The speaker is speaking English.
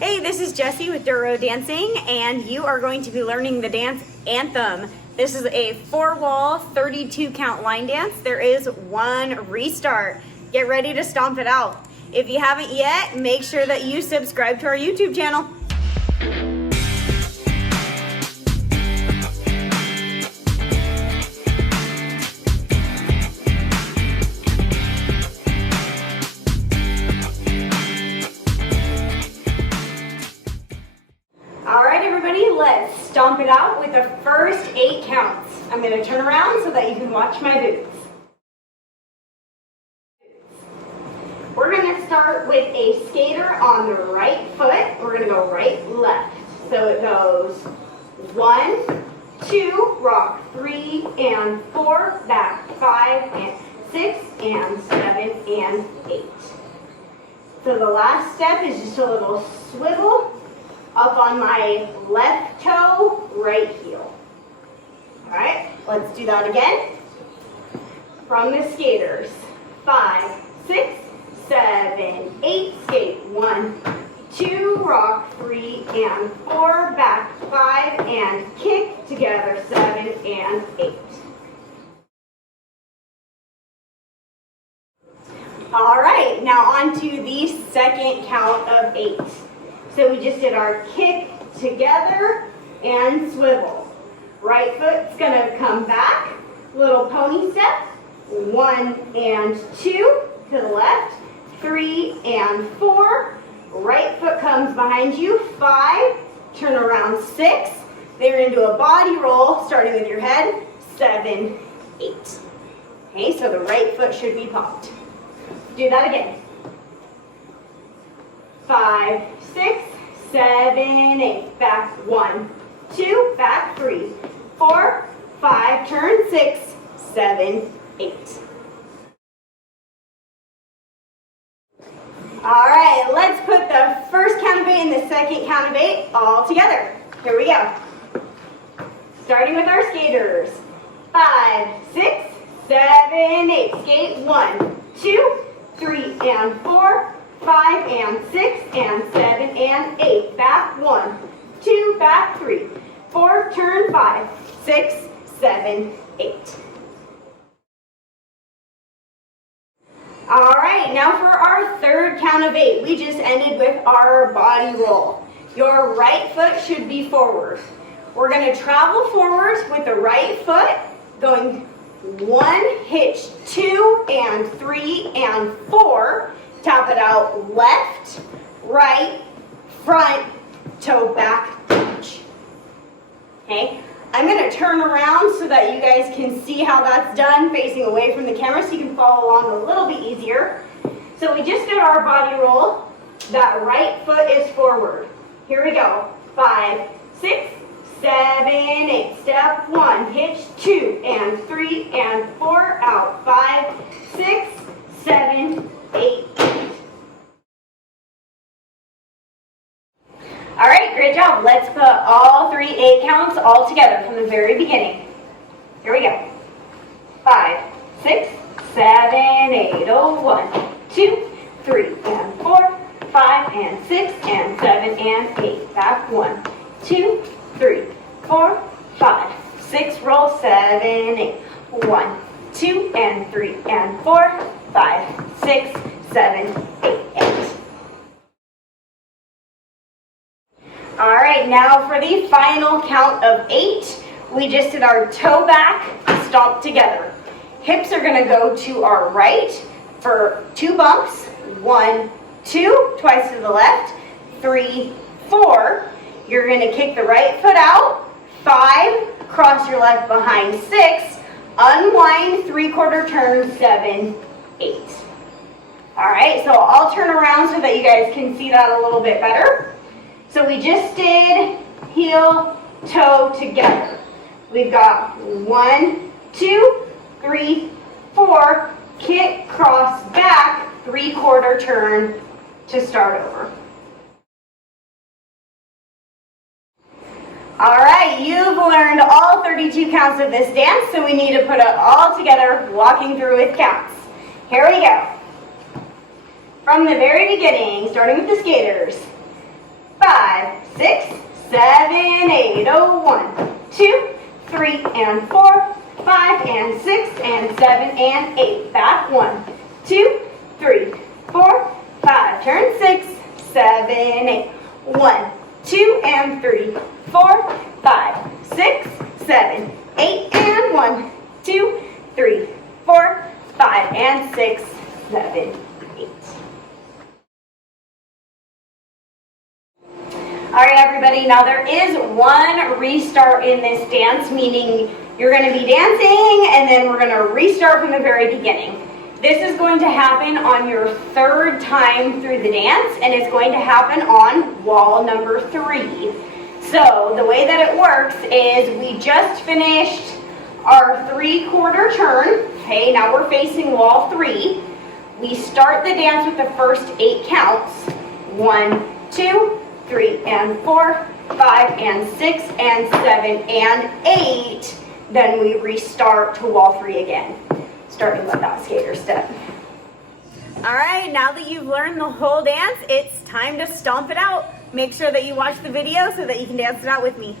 Hey, this is Jessie with Duro Dancing, and you are going to be learning the dance Anthem. This is a 4-wall, 32 count line dance. There is one restart. Get ready to stomp it out. If you haven't yet, make sure that you subscribe to our YouTube channel. Let's stomp it out with the first 8 counts. I'm going to turn around so that you can watch my boots. We're going to start with a skater on the right foot. We're going to go right, left. So it goes 1, 2, rock 3 and 4, back 5 and 6 and 7 and 8. So the last step is just a little swivel up on my left toe, right heel. All right, let's do that again. From the skaters, 5, 6, 7, 8, skate 1, 2, rock 3 and 4, back 5 and kick together 7 and 8. All right, now on to the second count of 8. So we just did our kick together and swivel. Right foot's gonna come back, little pony step, 1 and 2 to the left, 3 and 4. Right foot comes behind you, 5, turn around 6. They're into a body roll, starting with your head, 7, 8. Okay, so the right foot should be popped. Do that again. 5, 6, 7, 8, back 1, 2, back 3, 4, 5, turn 6, 7, 8. All right, let's put the first count of 8 and the second count of 8 all together. Here we go. Starting with our skaters. 5, 6, 7, 8. Skate 1, 2, 3 and 4, 5 and 6 and 7 and 8. Back 1, 2, back 3, 4, turn 5, 6, 7, 8. All right, now for our third count of 8. We just ended with our body roll. Your right foot should be forward. We're going to travel forward with the right foot, going 1, hitch 2 and 3 and 4. Tap it out left, right, front, toe back, touch. Okay, I'm going to turn around so that you guys can see how that's done, facing away from the camera so you can follow along a little bit easier. So we just did our body roll. That right foot is forward. Here we go. 5, 6, 7, 8. Step 1, hitch 2 and 3 and 4, out 5, 6, 7, 8. All right, great job. Let's put all 3 8 counts all together from the very beginning. Here we go. 5, 6, 7, 8. Oh, 1, 2, 3 and 4, 5 and 6 and 7 and 8. Back 1, 2, 3, 4, 5, 6. Roll 7, 8. 1, 2 and 3 and 4, 5, 6, 7, 8. All right, now for the final count of 8, we just did our toe back, stomp together. Hips are gonna go to our right for 2 bumps, 1, 2, twice to the left, 3, 4. You're gonna kick the right foot out, 5, cross your left behind 6, unwind, 3/4 turn, 7, 8. All right, so I'll turn around so that you guys can see that a little bit better. So we just did heel, toe together. We've got 1, 2, 3, 4, kick, cross, back, 3/4 turn to start over. All right, you've learned all 32 counts of this dance, so we need to put it all together, walking through with counts. Here we go. From the very beginning, starting with the skaters. 5, 6, 7, 8. Oh, 1, 2, 3, and 4, 5, and 6, and 7, and 8. Back. 1, 2, 3, 4, 5. Turn 6, 7, 8. 1, 2, and 3, 4, 5, 6, 7, 8, and 1, 2, 3, 4, 5, and 6, 7, 8. All right, everybody, now there is one restart in this dance, meaning you're going to be dancing and then we're going to restart from the very beginning. This is going to happen on your third time through the dance, and it's going to happen on wall number 3. So the way that it works is we just finished our 3/4 turn. Okay, now we're facing wall 3. We start the dance with the first 8 counts. 1, 2, 3, and 4, 5, and 6, and 7, and 8. Then we restart to wall 3 again, starting with that skater step. All right, now that you've learned the whole dance, it's time to stomp it out. Make sure that you watch the video so that you can dance it out with me.